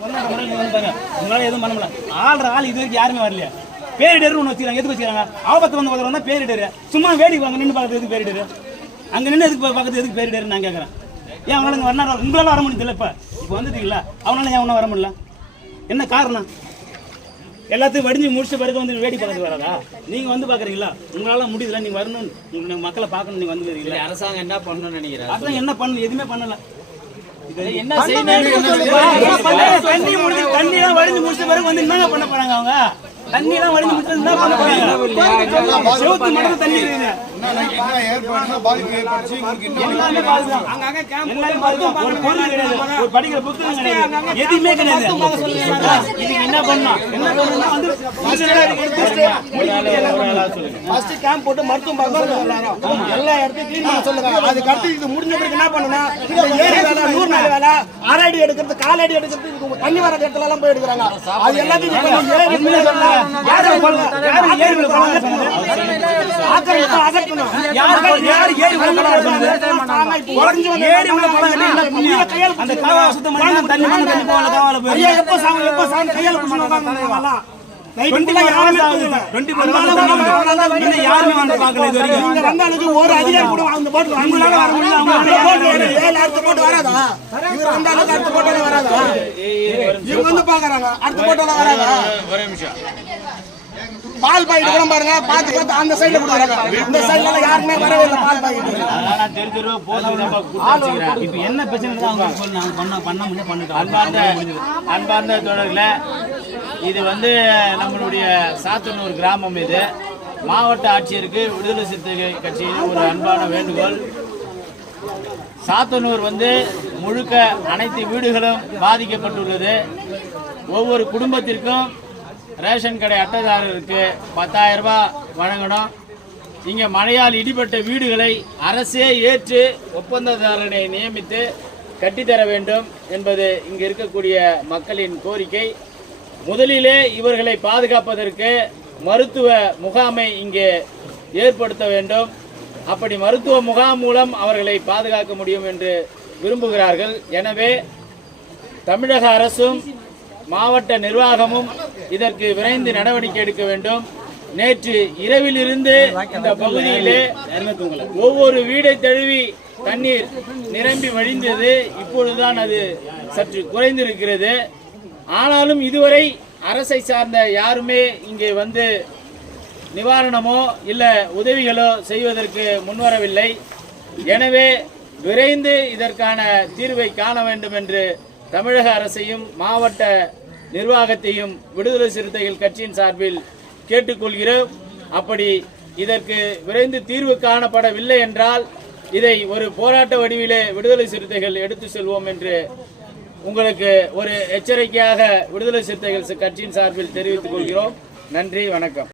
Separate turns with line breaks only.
பாருங்க உங்களால எதுவும் பண்ண முடியல ஆள்ற ஆள் இது வரைக்கும் யாருமே வரலையா பேரிடர் ஒன்று வச்சுக்கிறாங்க எதுக்கு வச்சுக்கிறாங்க ஆபத்து வந்து பார்க்குறவங்க தான் பேரிடர் சும்மா வேடிக்கை வாங்க நின்று பார்க்கறது எதுக்கு பேரிடர் அங்க நின்று எதுக்கு பார்க்கறது எதுக்கு பேரிடர் நான் கேட்குறேன் ஏன் அவங்களால இங்க வரணும் உங்களால வர முடியல இப்போ இப்போ வந்துட்டீங்களா அவனால ஏன் ஒன்றும் வர முடியல என்ன காரணம் எல்லாத்தையும் வடிஞ்சு முடிச்ச பிறகு வந்து வேடி பார்க்கறது வராதா நீங்க வந்து பாக்குறீங்களா? உங்களால முடியல நீங்க வரணும் உங்க மக்களை பார்க்கணும் நீங்க வந்து
அரசாங்கம் என்ன பண்ணணும்னு நினைக்கிறேன்
அதான் என்ன பண்ணல எதுவுமே பண்ணல.
என்ன செய்யணும்?
தண்ணி முடிஞ்சு தண்ணி எல்லாம் வடிஞ்சு முடிச்ச பிறகு வந்து என்னங்க பண்ண போறாங்க அவங்க? தண்ணி எல்லாம் வடிஞ்சு பண்ண போறாங்க செவத்து மட்டும் தண்ணி இருக்குது. எதுவுமே கிடையாது. இதுக்கு என்ன பண்ணணும்? என்ன பண்ணணும்னா வந்து
ஃபர்ஸ்ட் கேம்ப் போட்டு மருத்துவம் பார்க்க எல்லாரும். எல்லா இடத்தையும் க்ளீன் பண்ண சொல்லுங்க. அதுக்கு அடுத்து இது முடிஞ்ச பிறகு என்ன இந்த ஏரி வேலை நூறு நாள் வேலை அரை அடி எடுக்கிறது கால் அடி எடுக்கிறது தண்ணி வர இடத்துல எல்லாம் போய் எடுக்கிறாங்க. அது எல்லாத்தையும் இது பண்ணி ஏரி
யாரு யாரு ஏரி
ஆக்கிரமிப்பு அகற்றணும்.
யாரு யாரு ஏரி ஏரி அந்த சுத்தம் தண்ணி தண்ணி காவால போய்
எப்போ எப்போ உட்காந்துருக்காங்கலாம் நைட்டு
24 hours ஆகுது. 24 hours ஆகுது. இன்னும் யாருமே வந்து பார்க்கல. இது வரைக்கும்.
ஒரு அதிகாரி கூட அந்த போட்டு
உங்களால வர முடியல,
அடுத்த போட்டு வராதா. இவர் வந்தாலுக்கு அடுத்த போட்டு வராதா? இவங்க வந்து பாக்குறாங்க அடுத்த போட்டு வராதா?
ஒரே நிமிஷம்
பால் பாக்கெட் கூட பாருங்க. பார்த்து பார்த்து அந்த சைடுல கூட வராங்க. இந்த சைடுல யாருமே வரவே இல்லை பால் பாக்கெட்
என்ன பிரச்சனை பண்ண- பண்ண முடியும் பண்ணிட்டோம்.
அன்பார்ந்த அன்பார்ந்த தொடர்களே இது வந்து நம்மளுடைய சாத்தனூர் கிராமம் இது. மாவட்ட ஆட்சியருக்கு விடுதலை சிறுத்தை கட்சியின் ஒரு அன்பான வேண்டுகோள். சாத்தனூர் வந்து முழுக்க அனைத்து வீடுகளும் பாதிக்கப்பட்டுள்ளது. ஒவ்வொரு குடும்பத்திற்கும் ரேஷன் கடை அட்டைதாரருக்கு பத்தாயிரம் ரூபாய் வழங்கணும். இங்கே மழையால் இடிபட்ட வீடுகளை அரசே ஏற்று ஒப்பந்ததாரனை நியமித்து கட்டித்தர வேண்டும் என்பது இங்கு இருக்கக்கூடிய மக்களின் கோரிக்கை. முதலிலே இவர்களை பாதுகாப்பதற்கு மருத்துவ முகாமை இங்கே ஏற்படுத்த வேண்டும். அப்படி மருத்துவ முகாம் மூலம் அவர்களை பாதுகாக்க முடியும் என்று விரும்புகிறார்கள். எனவே தமிழக அரசும் மாவட்ட நிர்வாகமும் இதற்கு விரைந்து நடவடிக்கை எடுக்க வேண்டும். நேற்று இரவிலிருந்து இந்த பகுதியிலே ஒவ்வொரு வீடை தழுவி தண்ணீர் நிரம்பி வழிந்தது. இப்பொழுதுதான் அது சற்று குறைந்திருக்கிறது. ஆனாலும் இதுவரை அரசை சார்ந்த யாருமே இங்கே வந்து நிவாரணமோ இல்லை உதவிகளோ செய்வதற்கு முன்வரவில்லை. எனவே விரைந்து இதற்கான தீர்வை காண வேண்டும் என்று தமிழக அரசையும் மாவட்ட நிர்வாகத்தையும் விடுதலை சிறுத்தைகள் கட்சியின் சார்பில் கேட்டுக்கொள்கிறோம். அப்படி இதற்கு விரைந்து தீர்வு காணப்படவில்லை என்றால் இதை ஒரு போராட்ட வடிவிலே விடுதலை சிறுத்தைகள் எடுத்து செல்வோம் என்று உங்களுக்கு ஒரு எச்சரிக்கையாக விடுதலை சிறுத்தைகள் கட்சியின் சார்பில் தெரிவித்துக் கொள்கிறோம். நன்றி வணக்கம்.